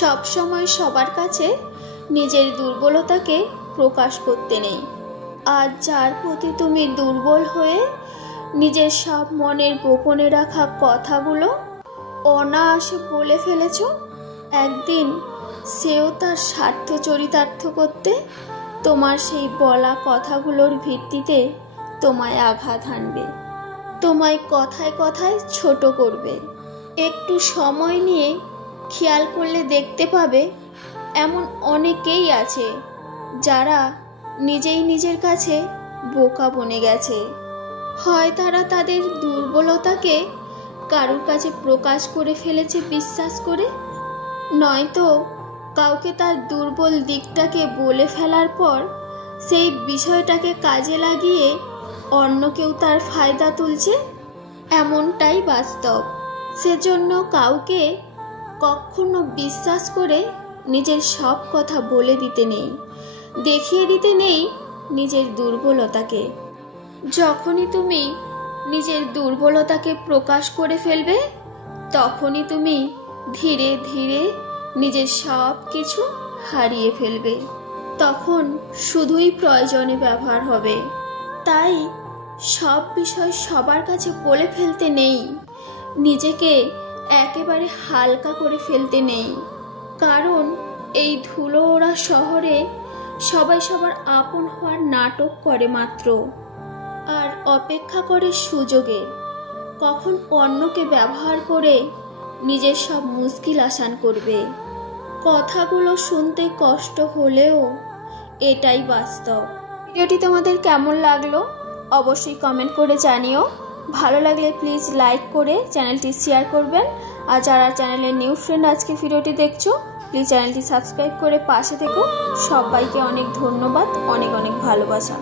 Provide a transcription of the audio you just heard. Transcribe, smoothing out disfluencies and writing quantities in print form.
সব সময় সবার কাছে নিজের দুর্বলতাকে প্রকাশ করতে নেই। আজ যার প্রতি তুমি দুর্বল হয়ে নিজের সব মনের গোপনে রাখা কথাগুলো অনায়াসে বলে ফেলেছ, একদিন সেও তার স্বার্থ চরিতার্থ করতে তোমার সেই বলা কথাগুলোর ভিত্তিতে তোমায় আঘাত হানবে, তোমায় কথায় কথায় ছোট করবে। একটু সময় নিয়ে খেয়াল করলে দেখতে পাবে এমন অনেকেই আছে যারা নিজেই নিজের কাছে বোকা বনে গেছে। হয় তারা তাদের দুর্বলতাকে কারুর কাছে প্রকাশ করে ফেলেছে বিশ্বাস করে, নয়তো কাউকে তার দুর্বল দিকটাকে বলে ফেলার পর সেই বিষয়টাকে কাজে লাগিয়ে অন্য কেউ তার ফায়দা তুলছে। এমনটাই বাস্তব। সেজন্য কাউকে কখনো বিশ্বাস করে নিজের সব কথা বলে দিতে নেই, দেখিয়ে দিতে নেই নিজের দুর্বলতাকে। যখনই তুমি নিজের দুর্বলতাকে প্রকাশ করে ফেলবে, তখনই তুমি ধীরে ধীরে নিজের সব কিছু হারিয়ে ফেলবে। তখন শুধুই প্রয়োজনে ব্যবহার হবে। তাই সব বিষয় সবার কাছে বলে ফেলতে নেই, নিজেকে একেবারে হালকা করে ফেলতে নেই। কারণ এই ধুলো ওড়া শহরে সবাই সবার আপন হওয়ার নাটক করে মাত্র, আর অপেক্ষা করে সুযোগে কখন অন্যকে ব্যবহার করে নিজের সব মুশকিল আসান করবে। কথাগুলো শুনতে কষ্ট হলেও এটাই বাস্তব। ভিডিওটি তোমাদের কেমন লাগলো অবশ্যই কমেন্ট করে জানিও। ভালো লাগলে প্লিজ লাইক করে চ্যানেলটি শেয়ার করবেন। আর যারা চ্যানেলের নিউ ফ্রেন্ড আজকে ভিডিওটি দেখছো, প্লিজ চ্যানেলটি সাবস্ক্রাইব করে পাশে থেকো। সবাইকে অনেক ধন্যবাদ, অনেক অনেক ভালোবাসা।